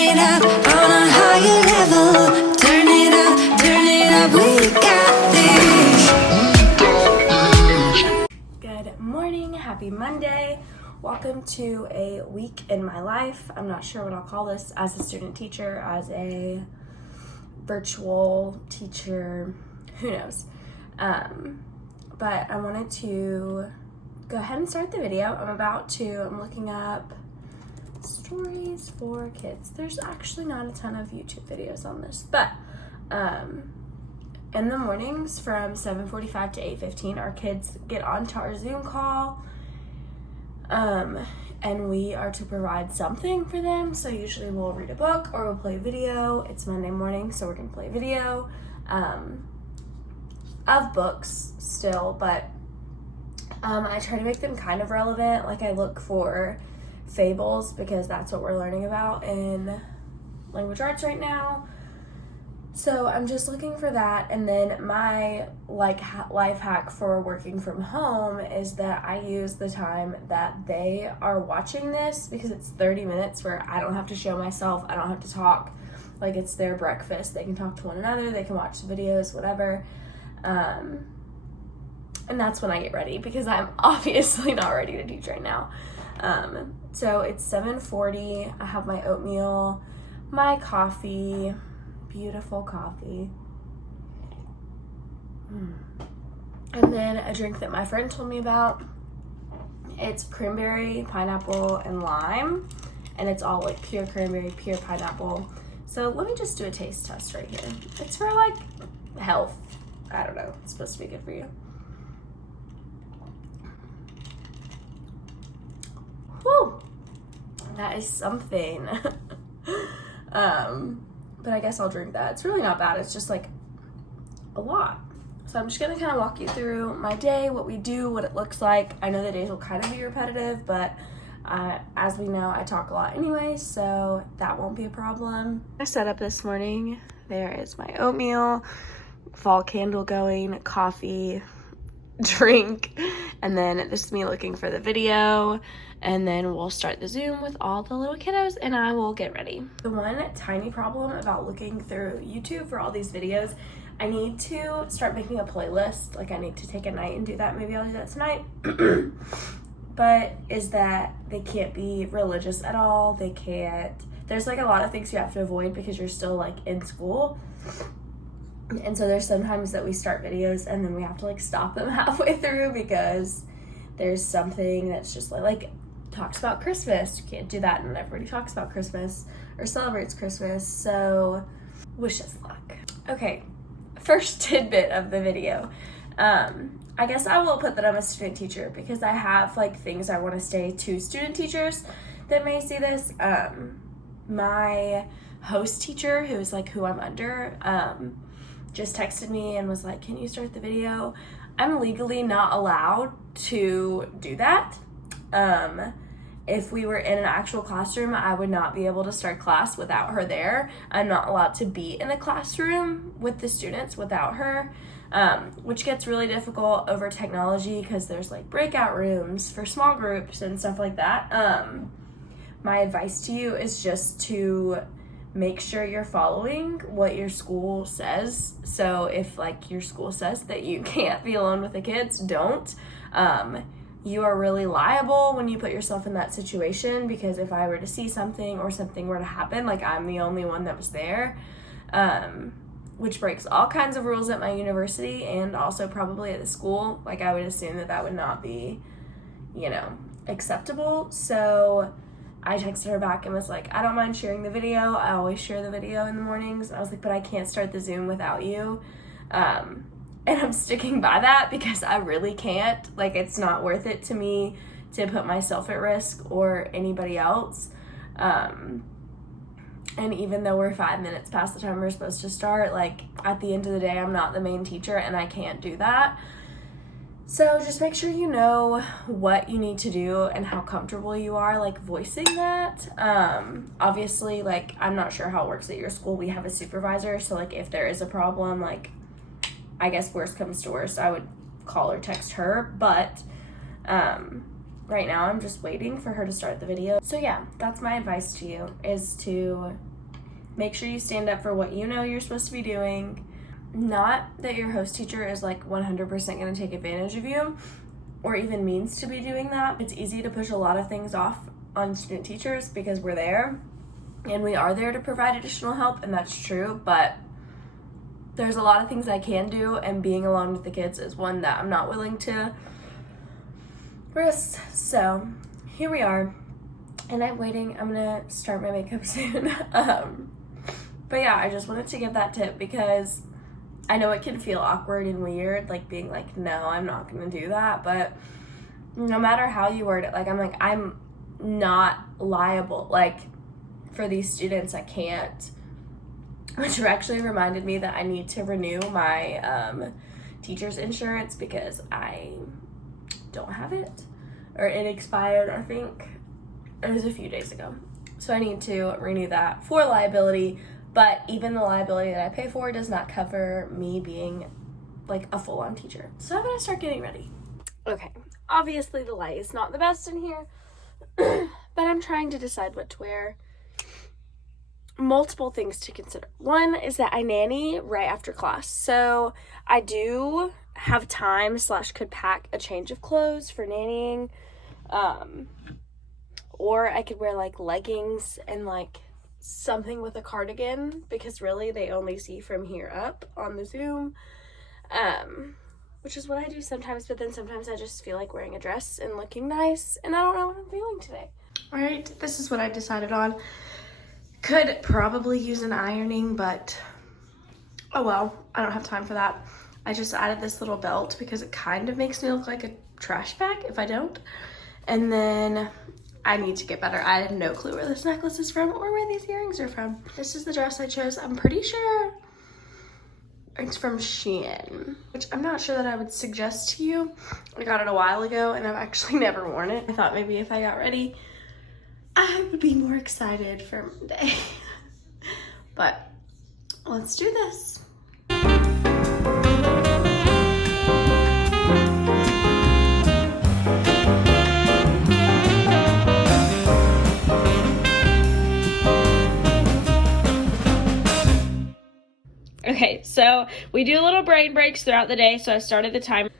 it up on a higher level. Turn it up, we got this. Good morning, happy Monday. Welcome to a week in my life. I'm not sure what I'll call this, as a student teacher, as a virtual teacher, who knows. But I wanted to go ahead and start the video. I'm looking up stories for kids. There's actually not a ton of YouTube videos on this, but in the mornings from 7:45 to 8:15, our kids get onto our Zoom call, and we are to provide something for them. So usually we'll read a book or we'll play video. It's Monday morning, so we're gonna play video of books still, but I try to make them kind of relevant. Like, I look for fables because that's what we're learning about in language arts right now. So I'm just looking for that. And then my life hack for working from home is that I use the time that they are watching this, because it's 30 minutes where I don't have to show myself, I don't have to talk. Like, it's their breakfast. They can talk to one another, they can watch the videos, whatever. And that's when I get ready, because I'm obviously not ready to teach right now. So it's 7:40. I have my oatmeal, my coffee, beautiful coffee, and then a drink that my friend told me about. It's cranberry, pineapple, and lime, and it's all like pure cranberry, pure pineapple. So let me just do a taste test right here. It's for like health. I don't know. It's supposed to be good for you. Whew. That is something. But I guess I'll drink that. It's really not bad. It's just like a lot. So I'm just going to kind of walk you through my day, what we do, what it looks like. I know the days will kind of be repetitive, but as we know, I talk a lot anyway, so that won't be a problem. I set up this morning. There is my oatmeal, fall candle going, coffee, drink, and then this is me looking for the video, and then we'll start the Zoom with all the little kiddos and I will get ready. The one tiny problem about looking through YouTube for all these videos, I need to start making a playlist. Like, I need to take a night and do that. Maybe I'll do that tonight. But is that they can't be religious at all. They can't, there's like a lot of things you have to avoid because you're still like in school. And so there's sometimes that we start videos and then we have to like stop them halfway through because there's something that's just like talks about Christmas. You can't do that, and everybody talks about Christmas or celebrates Christmas. So wish us luck. Okay, first tidbit of the video. I guess I will put that I'm a student teacher because I have like things I want to say to student teachers that may see this. My host teacher, who's like who I'm under, just texted me and was like, can you start the video? I'm legally not allowed to do that. If we were in an actual classroom, I would not be able to start class without her there. I'm not allowed to be in a classroom with the students without her, which gets really difficult over technology because there's like breakout rooms for small groups and stuff like that. My advice to you is just to make sure you're following what your school says. So if like your school says that you can't be alone with the kids, don't. You are really liable when you put yourself in that situation, because if I were to see something or something were to happen, like I'm the only one that was there, which breaks all kinds of rules at my university and also probably at the school. Like, I would assume that that would not be, acceptable. So I texted her back and was like, I don't mind sharing the video. I always share the video in the mornings. I was like, but I can't start the Zoom without you. And I'm sticking by that because I really can't. Like, it's not worth it to me to put myself at risk or anybody else. And even though we're 5 minutes past the time we're supposed to start, like, at the end of the day, I'm not the main teacher and I can't do that. So just make sure you know what you need to do and how comfortable you are, like, voicing that. Obviously, like, I'm not sure how it works at your school. We have a supervisor, so, like, if there is a problem, like, I guess worst comes to worst, I would call or text her. But right now I'm just waiting for her to start the video. So yeah, that's my advice to you, is to make sure you stand up for what you know you're supposed to be doing. Not that your host teacher is like 100% going to take advantage of you or even means to be doing that. It's easy to push a lot of things off on student teachers because we're there and we are there to provide additional help, and that's true, but there's a lot of things I can do, and being alone with the kids is one that I'm not willing to risk. So here we are, and I'm waiting. I'm gonna start my makeup soon. But yeah, I just wanted to give that tip because I know it can feel awkward and weird, like being like, no, I'm not gonna do that. But no matter how you word it, like I'm not liable, like for these students, I can't. Which actually reminded me that I need to renew my teacher's insurance because I don't have it, or it expired, I think. It was a few days ago. So I need to renew that for liability. But even the liability that I pay for does not cover me being like a full-on teacher. So I'm gonna start getting ready. Okay, obviously the light is not the best in here, but I'm trying to decide what to wear. Multiple things to consider. One is that I nanny right after class. So I do have time / could pack a change of clothes for nannying. Or I could wear like leggings and like something with a cardigan, because really they only see from here up on the Zoom, which is what I do sometimes, but then sometimes I just feel like wearing a dress and looking nice, and I don't know what I'm feeling today. All right, this is what I decided on. Could probably use an ironing, but oh well, I don't have time for that. I just added this little belt because it kind of makes me look like a trash bag if I don't. And then I need to get better. I have no clue where this necklace is from or where these earrings are from. This is the dress I chose. I'm pretty sure it's from Shein, which I'm not sure that I would suggest to you. I got it a while ago and I've actually never worn it. I thought maybe if I got ready, I would be more excited for Monday. But let's do this. Okay, so we do little brain breaks throughout the day, so I started the timer.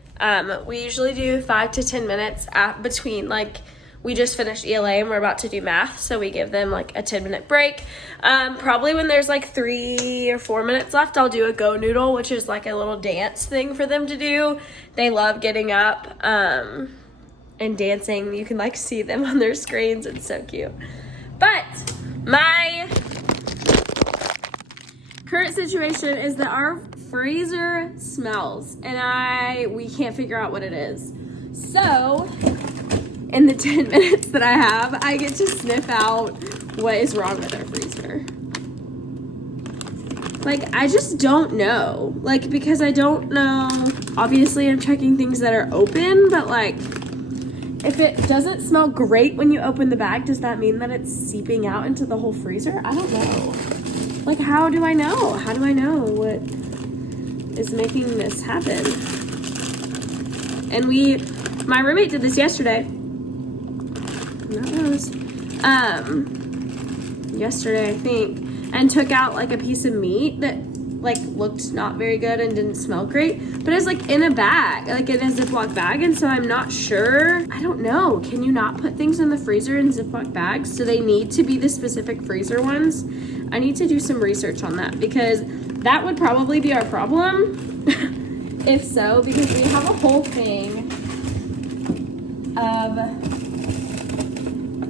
We usually do 5 to 10 minutes between, like, we just finished ELA and we're about to do math, so we give them like a 10-minute break. Probably when there's like 3 or 4 minutes left, I'll do a go noodle, which is like a little dance thing for them to do. They love getting up and dancing. You can like see them on their screens. It's so cute. But my current situation is that our freezer smells and we can't figure out what it is. So in the 10 minutes that I have, I get to sniff out what is wrong with our freezer. Like, I just don't know. Like, because I don't know. Obviously, I'm checking things that are open, but like, if it doesn't smell great when you open the bag, does that mean that it's seeping out into the whole freezer? I don't know. Like, how do I know? How do I know what is making this happen? And my roommate did this yesterday. That was yesterday, I think, and took out like a piece of meat that like looked not very good and didn't smell great, but it's like in a bag, like in a Ziploc bag. And so I'm not sure. I don't know. Can you not put things in the freezer in Ziploc bags? Do they need to be the specific freezer ones? I need to do some research on that, because that would probably be our problem. If so, because we have a whole thing of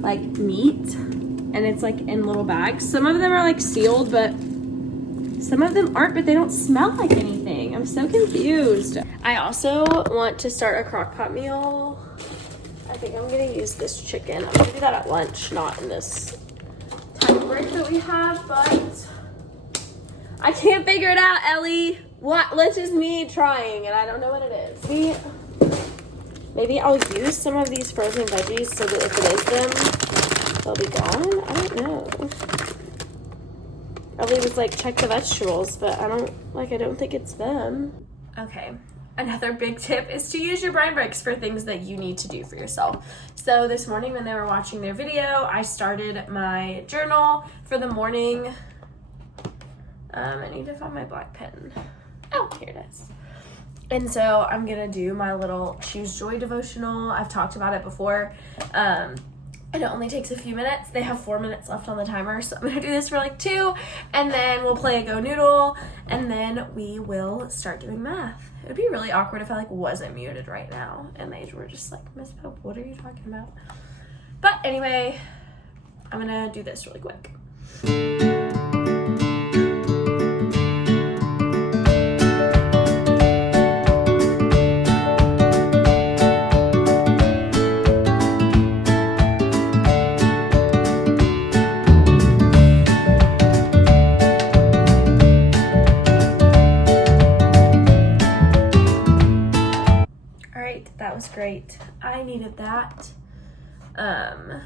like meat, and it's like in little bags. Some of them are like sealed, but some of them aren't, but they don't smell like anything. I'm so confused. I also want to start a crock pot meal. I think I'm gonna use this chicken. I'm gonna do that at lunch, not in this time break that we have, but I can't figure it out, Ellie. What? That's just me trying, and I don't know what it is. Maybe I'll use some of these frozen veggies so that if it is them, they'll be gone? I don't know. Ellie was like, check the vegetables, but I don't think it's them. Okay, another big tip is to use your brain breaks for things that you need to do for yourself. So this morning when they were watching their video, I started my journal for the morning. I need to find my black pen. Oh, here it is. And so I'm gonna do my little Choose Joy devotional. I've talked about it before. And it only takes a few minutes. They have 4 minutes left on the timer, so I'm gonna do this for like 2, and then we'll play a Go Noodle, and then we will start doing math. It would be really awkward if I like wasn't muted right now, and they were just like, Miss Pope, what are you talking about? But anyway, I'm gonna do this really quick. That was great. I needed that. And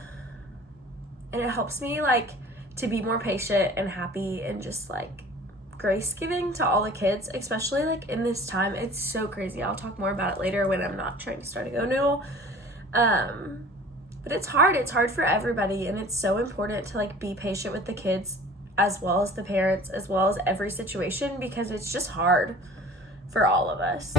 it helps me like to be more patient and happy and just like grace giving to all the kids, especially like in this time. It's so crazy. I'll talk more about it later when I'm not trying to start a Go Noodle. But it's hard. It's hard for everybody, and it's so important to like be patient with the kids as well as the parents, as well as every situation, because it's just hard for all of us.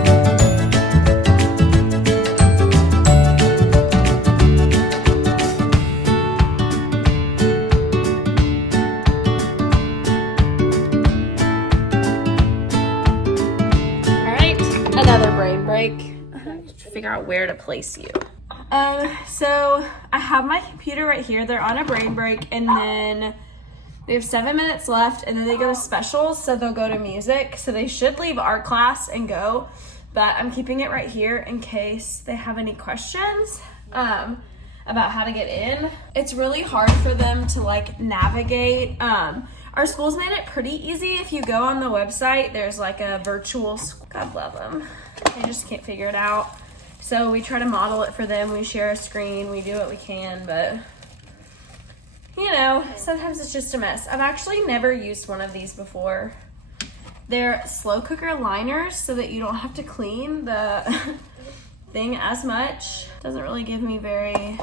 Figure out where to place you. So I have my computer right here. They're on a brain break, and then they have 7 minutes left, and then they go to specials, so they'll go to music. So they should leave art class and go, but I'm keeping it right here in case they have any questions about how to get in. It's really hard for them to like navigate. Our school's made it pretty easy. If you go on the website, there's like a virtual school. God love them. They just can't figure it out. So we try to model it for them. We share a screen. We do what we can, but you know, sometimes it's just a mess. I've actually never used one of these before. They're slow cooker liners so that you don't have to clean the thing as much. Doesn't really give me very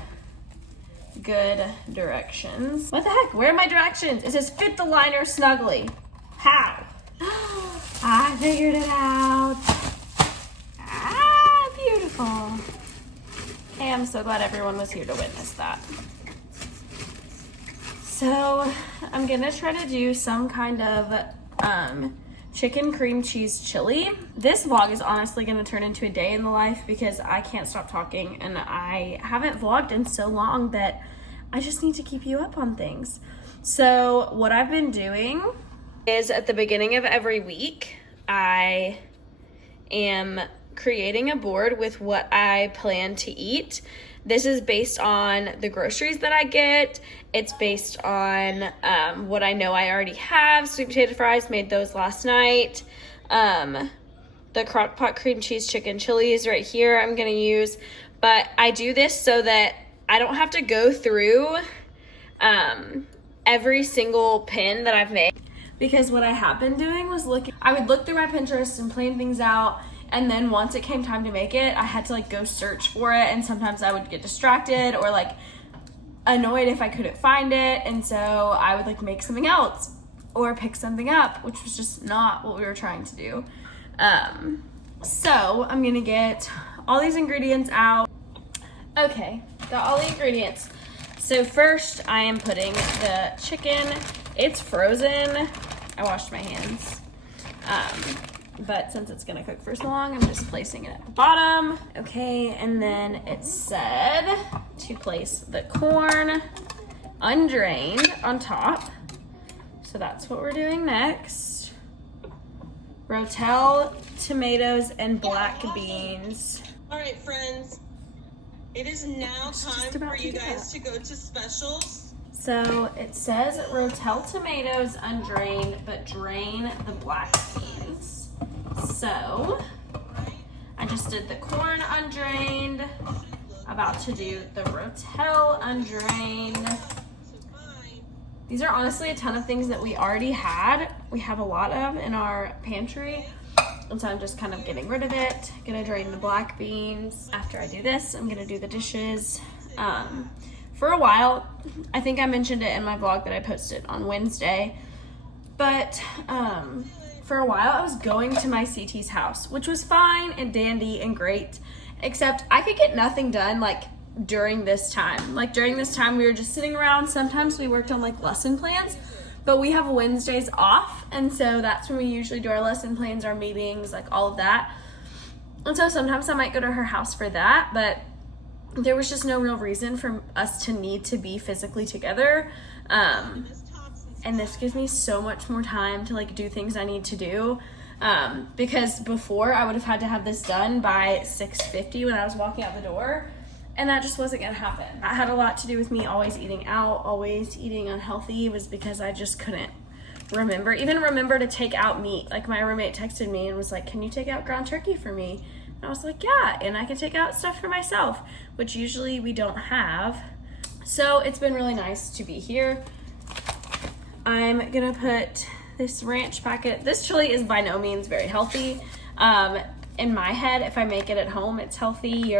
good directions. What the heck? Where are my directions? It says fit the liner snugly. How? I figured it out. Beautiful. Hey, I'm so glad everyone was here to witness that. So I'm gonna try to do some kind of chicken cream cheese chili. This vlog is honestly gonna turn into a day in the life because I can't stop talking, and I haven't vlogged in so long that I just need to keep you up on things. So what I've been doing is at the beginning of every week, I am creating a board with what I plan to eat. This is based on the groceries that I get. It's based on what I know I already have. Sweet potato fries, made those last night. The crock pot cream cheese chicken chili is right here I'm gonna use. But I do this so that I don't have to go through every single pin that I've made. Because what I have been doing was I would look through my Pinterest and plan things out, and then once it came time to make it, I had to like go search for it, and sometimes I would get distracted or like annoyed if I couldn't find it, and so I would like make something else or pick something up, which was just not what we were trying to do. So I'm gonna get all these ingredients out. Okay, got all the ingredients. So first I am putting the chicken. It's frozen. I washed my hands. But since it's gonna cook for so long, I'm just placing it at the bottom. Okay, and then it said to place the corn undrained on top. So that's what we're doing next. Rotel, tomatoes, and black beans. All right, friends. It is now time for you guys to go to specials. So it says Rotel tomatoes undrained, but drain the black beans. So I just did the corn undrained. About to do the Rotel undrained. These are honestly a ton of things that we already had. We have a lot of in our pantry. And so I'm just kind of getting rid of it. Gonna drain the black beans. After I do this, I'm gonna do the dishes. For a while, I think I mentioned it in my vlog that I posted on Wednesday, but for a while I was going to my CT's house, which was fine and dandy and great, except I could get nothing done like during this time. Like during this time we were just sitting around. Sometimes we worked on like lesson plans, but we have Wednesdays off, and so that's when we usually do our lesson plans, our meetings, like all of that. And so sometimes I might go to her house for that, but there was just no real reason for us to need to be physically together. And this gives me so much more time to like do things I need to do. Because before I would have had to have this done by 6:50 when I was walking out the door, and that just wasn't gonna happen. That had a lot to do with me always eating out, always eating unhealthy, was because I just couldn't remember to take out meat. Like my roommate texted me and was like, can you take out ground turkey for me? And I was like, yeah, and I can take out stuff for myself, which usually we don't have. So it's been really nice to be here. I'm gonna put this ranch packet. This chili is by no means very healthy. In my head, if I make it at home, it's healthy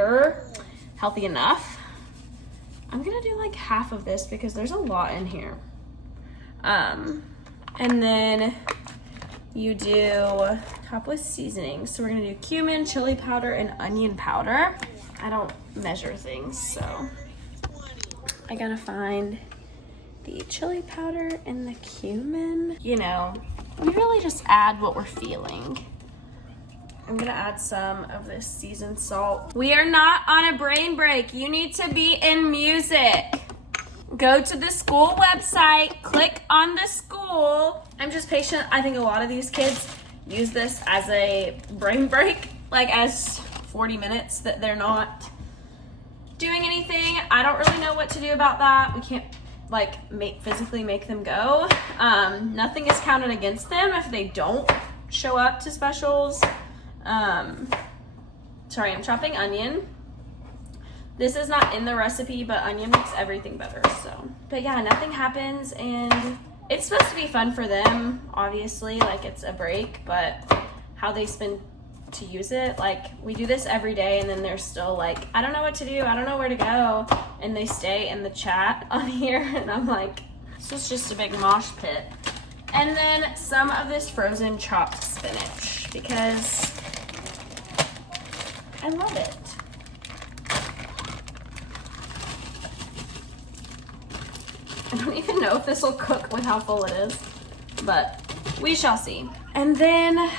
enough. I'm gonna do like half of this because there's a lot in here. And then you do top with seasoning. So we're gonna do cumin, chili powder, and onion powder. I don't measure things, so I gotta find the chili powder and the cumin. You know, we really just add what we're feeling. I'm gonna add some of this seasoned salt. We are not on a brain break. You need to be in music. Go to the school website, click on the school. I'm just patient. I think a lot of these kids use this as a brain break, like as 40 minutes that they're not doing anything. I don't really know what to do about that. We can't like physically make them go. Nothing is counted against them if they don't show up to specials. Sorry, I'm chopping onion. This is not in the recipe, but onion makes everything better, so. But yeah, nothing happens, and it's supposed to be fun for them, obviously, like it's a break, but how they spend to use it, like we do this every day, and then they're still like, I don't know what to do, I don't know where to go, and they stay in the chat on here, and I'm like, this is just a big mosh pit. And then some of this frozen chopped spinach, because I love it. I don't even know if this will cook with how full it is, but we shall see. And then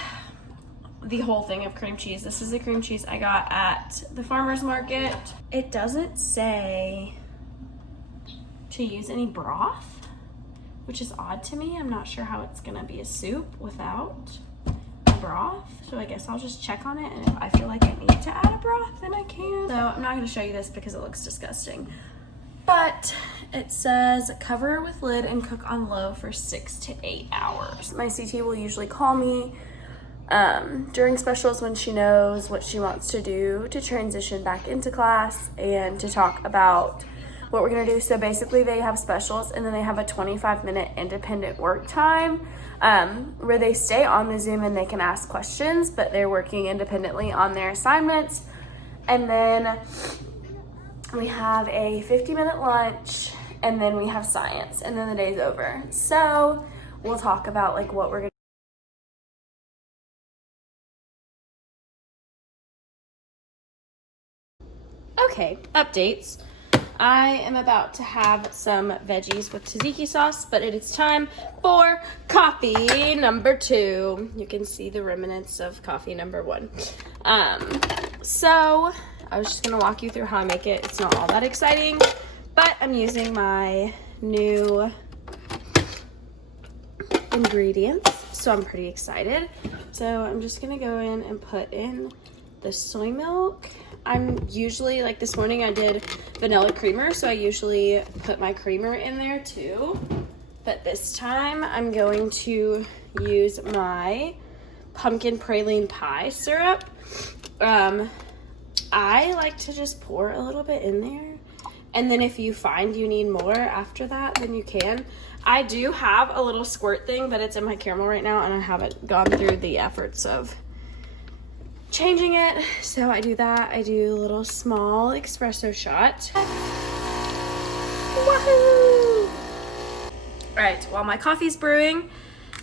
the whole thing of cream cheese. This is the cream cheese I got at the farmer's market. It doesn't say to use any broth, which is odd to me. I'm not sure how it's gonna be a soup without broth, so I guess I'll just check on it, and if I feel like I need to add a broth, then I can. So I'm not going to show you this because it looks disgusting, but it says cover with lid and cook on low for 6 to 8 hours. My CT will usually call me during specials when she knows what she wants to do to transition back into class and to talk about what we're gonna do. So basically they have specials, and then they have a 25-minute independent work time where they stay on the Zoom and they can ask questions, but they're working independently on their assignments. And then we have a 50-minute lunch, and then we have science, and then the day's over. So we'll talk about like what we're gonna. Okay, updates. I am about to have some veggies with tzatziki sauce, but it is time for coffee number 2. You can see the remnants of coffee number 1. So I was just gonna walk you through how I make it. It's not all that exciting, but I'm using my new ingredients, so I'm pretty excited. So I'm just gonna go in and put in the soy milk. I'm usually, like this morning I did vanilla creamer, so I usually put my creamer in there too. But this time I'm going to use my pumpkin praline pie syrup. I like to just pour a little bit in there, and then if you find you need more after that, then you can. I do have a little squirt thing, but it's in my caramel right now, and I haven't gone through the efforts of changing it. So I do that. I do a little small espresso shot. Woohoo! All right, while my coffee's brewing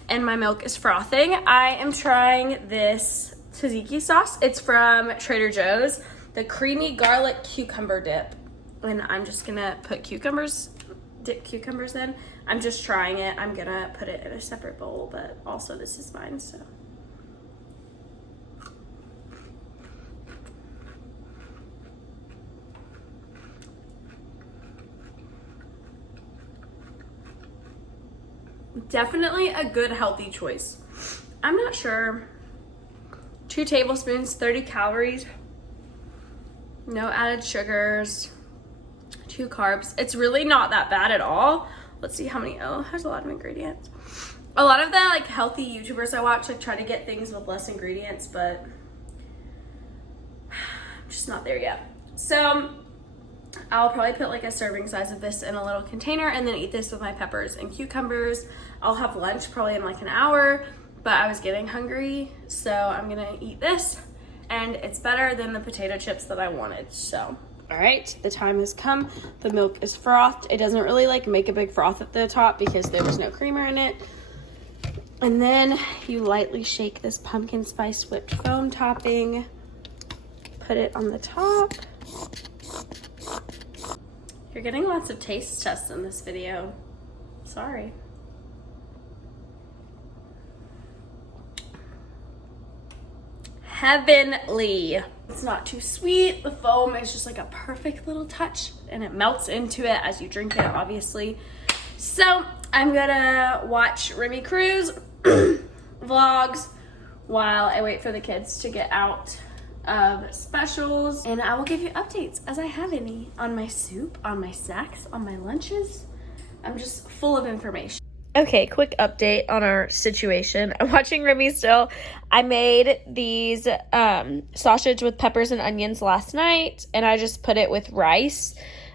and my milk is frothing, I am trying this tzatziki sauce. It's from Trader Joe's, the creamy garlic cucumber dip. And I'm just gonna put dip cucumbers in. I'm just trying it. I'm gonna put it in a separate bowl, but also this is mine, so. Definitely a good healthy choice. I'm not sure. 2 tablespoons, 30 calories, no added sugars, 2 carbs. It's really not that bad at all. Let's see how many. Oh, it has a lot of ingredients. A lot of the like healthy YouTubers I watch like try to get things with less ingredients, but I'm just not there yet. So I'll probably put like a serving size of this in a little container and then eat this with my peppers and cucumbers. I'll have lunch probably in like an hour, but I was getting hungry, so I'm gonna eat this, and it's better than the potato chips that I wanted, so. All right, the time has come. The milk is frothed. It doesn't really like make a big froth at the top because there was no creamer in it. And then you lightly shake this pumpkin spice whipped foam topping, put it on the top. You're getting lots of taste tests in this video. Sorry. Heavenly. It's not too sweet. The foam is just like a perfect little touch and it melts into it as you drink it, obviously. So I'm gonna watch Remy Cruz vlogs while I wait for the kids to get out of specials, and I will give you updates as I have any on my soup, on my snacks, on my lunches. I'm just full of information. Okay, quick update on our situation. I'm watching Remy still. I made these sausage with peppers and onions last night, and I just put it with rice.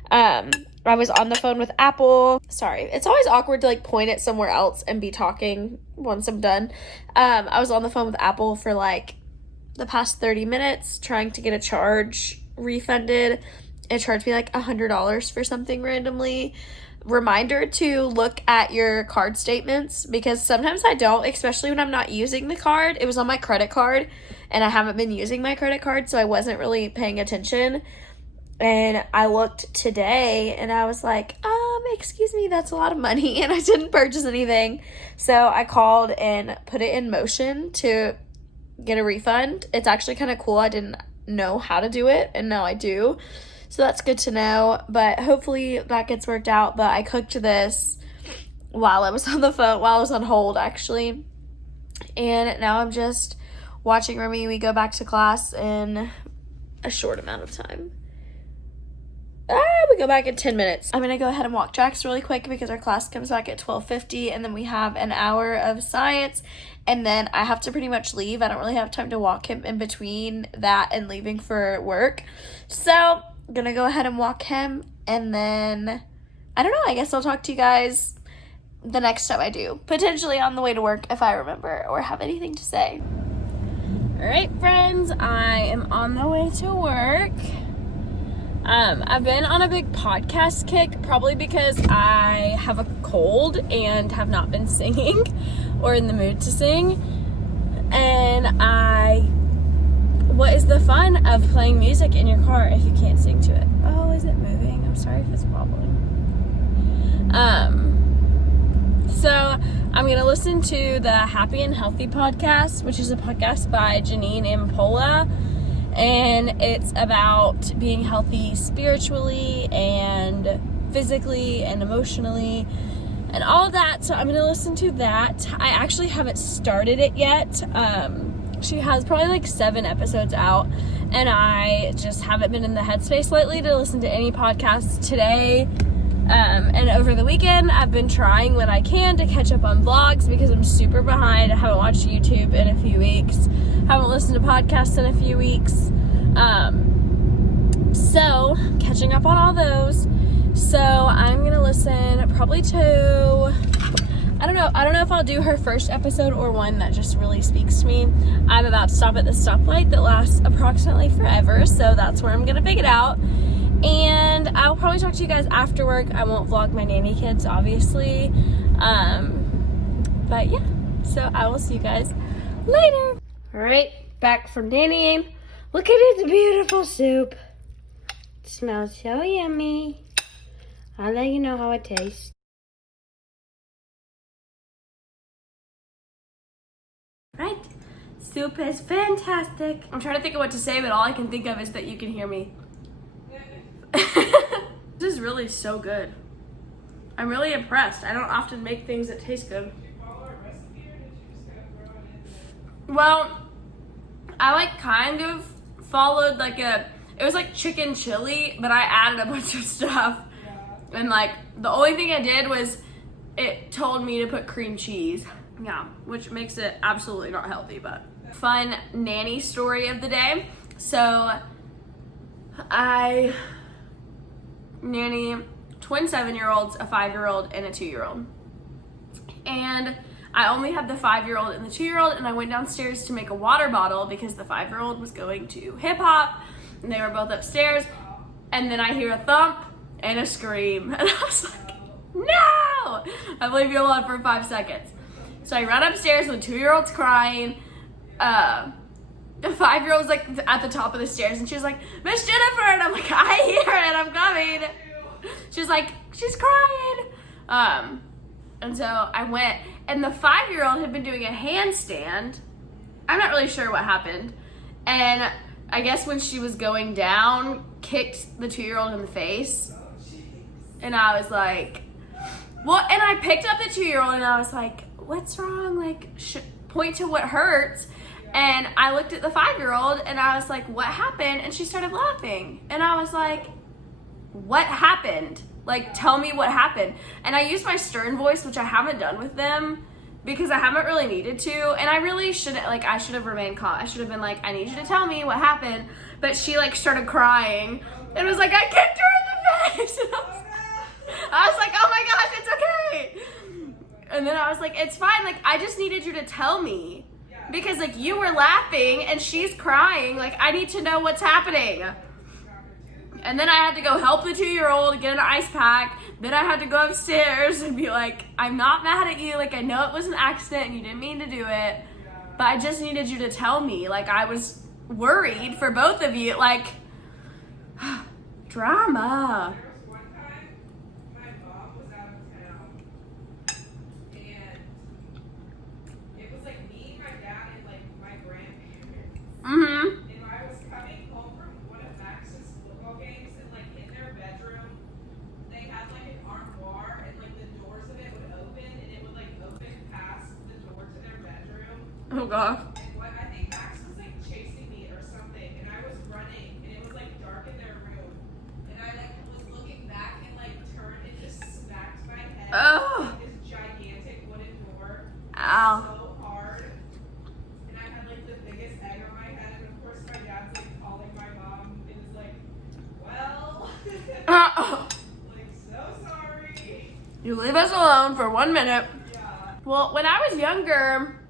I was on the phone with Apple. Sorry, it's always awkward to like point it somewhere else and be talking once I'm done. I was on the phone with Apple for like the past 30 minutes trying to get a charge refunded. It charged me like $100 for something randomly. Reminder to look at your card statements because sometimes I don't, especially when I'm not using the card. It was on my credit card and I haven't been using my credit card, so I wasn't really paying attention. And I looked today and I was like, excuse me, that's a lot of money, and I didn't purchase anything. So I called and put it in motion to get a refund. It's actually kind of cool. I didn't know how to do it, and now I do. So that's good to know, but hopefully that gets worked out. But I cooked this while I was on the phone, while I was on hold, actually. And now I'm just watching Remy. We go back to class in a short amount of time. We go back in 10 minutes. I'm going to go ahead and walk tracks really quick because our class comes back at 12:50, and then we have an hour of science, and then I have to pretty much leave. I don't really have time to walk him in between that and leaving for work. So I'm going to go ahead and walk him, and then, I don't know, I guess I'll talk to you guys the next time I do. Potentially on the way to work if I remember or have anything to say. All right, friends, I am on the way to work. I've been on a big podcast kick, probably because I have a cold and have not been singing or in the mood to sing. And what is the fun of playing music in your car if you can't sing to it? Oh, is it moving? I'm sorry if it's wobbling. So I'm going to listen to the Happy and Healthy podcast, which is a podcast by Janine Ampola. And it's about being healthy spiritually and physically and emotionally and all of that. So I'm going to listen to that. I actually haven't started it yet. She has probably like 7 episodes out, and I just haven't been in the headspace lately to listen to any podcasts today. And over the weekend, I've been trying when I can to catch up on vlogs because I'm super behind. I haven't watched YouTube in a few weeks. Haven't listened to podcasts in a few weeks. So catching up on all those. So I'm going to listen probably to I don't know if I'll do her first episode or one that just really speaks to me. I'm about to stop at the stoplight that lasts approximately forever, so that's where I'm gonna pick it out. And I'll probably talk to you guys after work. I won't vlog my nanny kids, obviously. But yeah, so I will see you guys later. All right, back from nannying. Look at this beautiful soup. It smells so yummy. I'll let you know how it tastes. Right, soup is fantastic. I'm trying to think of what to say, but all I can think of is that you can hear me. This is really so good. I'm really impressed. I don't often make things that taste good. Well, I like kind of followed like it was like chicken chili, but I added a bunch of stuff. And like the only thing I did was it told me to put cream cheese. Yeah, which makes it absolutely not healthy, but fun nanny story of the day. So I nanny twin 7-year-olds, a 5-year-old, and a 2-year-old. And I only had the 5-year-old and the 2-year-old, and I went downstairs to make a water bottle because the 5-year-old was going to hip hop, and they were both upstairs. And then I hear a thump and a scream, and I was like, no! I leave you alone for 5 seconds. So I run upstairs, and the 2-year-old's crying. The 5-year-old's like at the top of the stairs, and she's like, Miss Jennifer, and I'm like, I hear it, I'm coming. She's like, she's crying. And so I went, and the 5-year-old had been doing a handstand. I'm not really sure what happened. And I guess when she was going down, kicked the 2-year-old in the face. And I was like, what? And I picked up the 2-year-old, and I was like, what's wrong? Like, point to what hurts. And I looked at the 5-year-old, and I was like, what happened? And she started laughing. And I was like, what happened? Like, tell me what happened. And I used my stern voice, which I haven't done with them because I haven't really needed to. And I really shouldn't, like, I should have remained calm. I should have been like, I need you to tell me what happened. But she, like, started crying and was like, I kicked her in the face. And I was like, oh my gosh, it's okay. And then I was like, it's fine. Like, I just needed you to tell me because, like, you were laughing and she's crying. Like, I need to know what's happening. And then I had to go help the 2-year-old get an ice pack. Then I had to go upstairs and be like, I'm not mad at you. Like, I know it was an accident and you didn't mean to do it, but I just needed you to tell me. Like, I was worried for both of you. Like, drama. Mm-hmm. And I was coming home from one of Max's football games, and like in their bedroom, they had like an armoire, and like the doors of it would open, and it would like open past the door to their bedroom. Oh gosh. And what I think Max was like chasing me or something, and I was running, and it was like dark in their room, and I like was looking back and like turned and just smacked my head Oh. on this gigantic wooden door. Ow. So hard. And I had like the biggest egg on my head, and of course my dad's like calling my mom and is like, well, like so sorry. You leave us alone for 1 minute. Yeah. Well, when I was younger,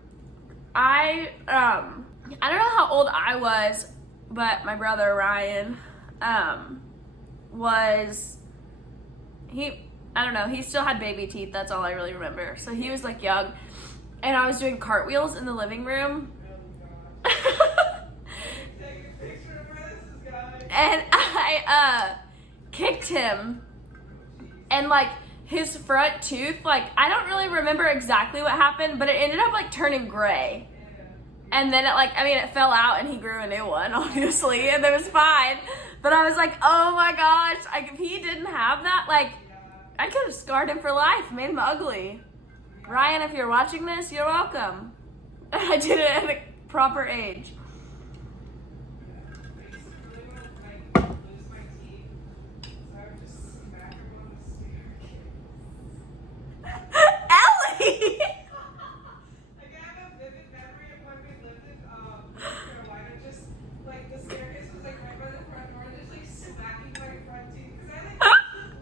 I don't know how old I was, but my brother Ryan, I don't know, he still had baby teeth, that's all I really remember. So he was like young, and I was doing cartwheels in the living room. Take a picture of where this is going. And I kicked him, and like his front tooth, like I don't really remember exactly what happened, but it ended up like turning gray. And then it fell out and he grew a new one, obviously, and it was fine. But I was like, oh my gosh, if he didn't have that, like I could have scarred him for life, made him ugly. Ryan, if you're watching this, you're welcome. I did it at a proper age. I used to really want to like lose my teeth, so I would just smack them on the staircase. Ellie! Like I have a vivid memory of when we lived in North Carolina, just like the staircase was like right by the front door, and just like smacking my front teeth because I like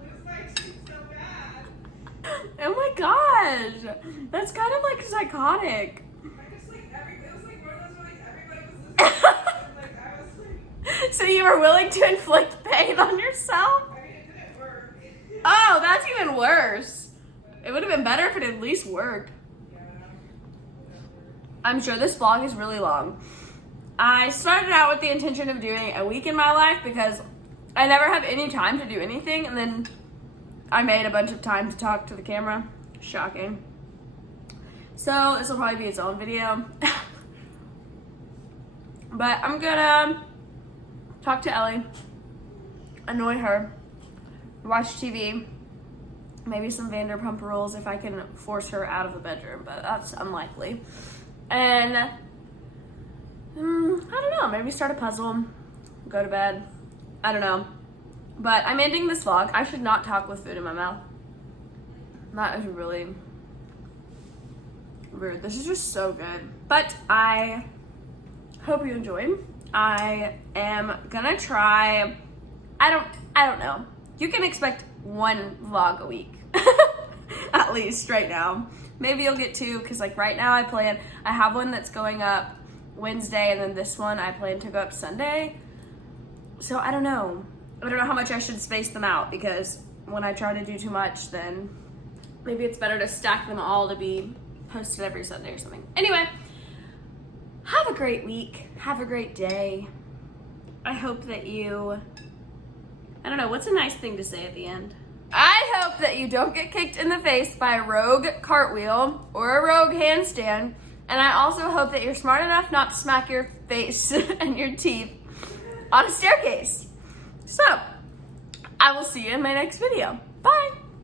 lose my teeth so bad. Oh my gosh. That's kind of like psychotic. I just like it was like one of those where like everybody was listening. Like I was like, So you were willing to inflict pain on yourself? I mean, it didn't work. Oh, that's even worse. It would have been better if it at least worked. Yeah, whatever. I'm sure this vlog is really long. I started out with the intention of doing a week in my life because I never have any time to do anything, and then I made a bunch of time to talk to the camera. Shocking. So this will probably be its own video. But I'm gonna talk to Ellie, annoy her, watch TV, maybe some Vanderpump Rules if I can force her out of the bedroom, but that's unlikely. And I don't know, maybe start a puzzle, go to bed. I don't know. But I'm ending this vlog. I should not talk with food in my mouth. That is really rude. This is just so good. But I hope you enjoyed. I am gonna try, I don't know. You can expect one vlog a week. At least right now. Maybe you'll get two, because like right now I have one that's going up Wednesday, and then this one I plan to go up Sunday. So I don't know. I don't know how much I should space them out, because when I try to do too much, then maybe it's better to stack them all to be posted every Sunday or something. Anyway, have a great week. Have a great day. I hope that you, I don't know, what's a nice thing to say at the end? I hope that you don't get kicked in the face by a rogue cartwheel or a rogue handstand. And I also hope that you're smart enough not to smack your face and your teeth on a staircase. So, I will see you in my next video. Bye!